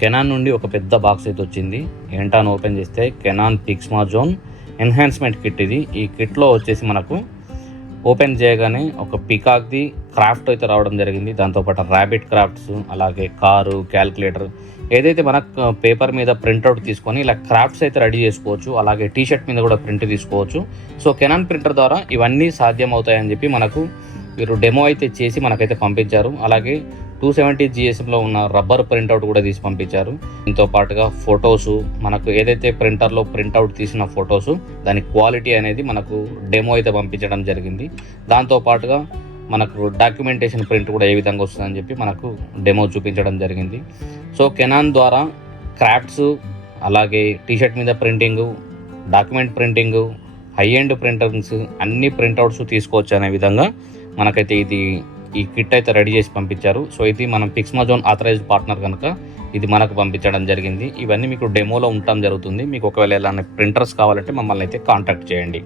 Canon నుండి ఒక పెద్ద బాక్స్ అయితే వచ్చింది. ఏంటా అని ఓపెన్ చేస్తే కెనాన్ పిక్స్మా జోన్ ఎన్హాన్స్మెంట్ కిట్ ఇది. ఈ కిట్లో వచ్చేసి మనకు ఓపెన్ చేయగానే ఒక పికాక్ది క్రాఫ్ట్ అయితే రావడం జరిగింది. దాంతోపాటు ర్యాబిట్ క్రాఫ్ట్స్, అలాగే కారు, క్యాల్కులేటర్, ఏదైతే మనకు పేపర్ మీద ప్రింట్అవుట్ తీసుకొని ఇలా క్రాఫ్ట్స్ అయితే రెడీ చేసుకోవచ్చు. అలాగే టీషర్ట్ మీద కూడా ప్రింట్ తీసుకోవచ్చు. సో కెనాన్ ప్రింటర్ ద్వారా ఇవన్నీ సాధ్యం అవుతాయని చెప్పి మనకు వీరు డెమో అయితే చేసి మనకైతే పంపించారు. అలాగే 270 GSMలో ఉన్న రబ్బర్ ప్రింట్అవుట్ కూడా తీసి పంపించారు. దీంతో పాటుగా ఫొటోసు, మనకు ఏదైతే ప్రింటర్లో ప్రింట్అవుట్ తీసిన ఫొటోసు దాని క్వాలిటీ అనేది మనకు డెమో అయితే పంపించడం జరిగింది. దాంతోపాటుగా మనకు డాక్యుమెంటేషన్ ప్రింట్ కూడా ఏ విధంగా వస్తుందని చెప్పి మనకు డెమో చూపించడం జరిగింది. సో కెనాన్ ద్వారా క్రాఫ్ట్స్, అలాగే టీషర్ట్ మీద printing, document printing, high end printers అన్ని ప్రింట్అవుట్స్ తీసుకోవచ్చు అనే విధంగా మనకైతే ఈ కిట్ అయితే రెడీ చేసి పంపించారు. సో ఇది మనం పిక్స్మా జోన్ ఆథరైజ్డ్ పార్ట్నర్ కనుక ఇది మనకు పంపించడం జరిగింది. ఇవన్నీ మీకు డెమోలో ఉండటం జరుగుతుంది. మీకు ఒకవేళ ఇలాంటి ప్రింటర్స్ కావాలంటే మమ్మల్ని అయితే కాంటాక్ట్ చేయండి.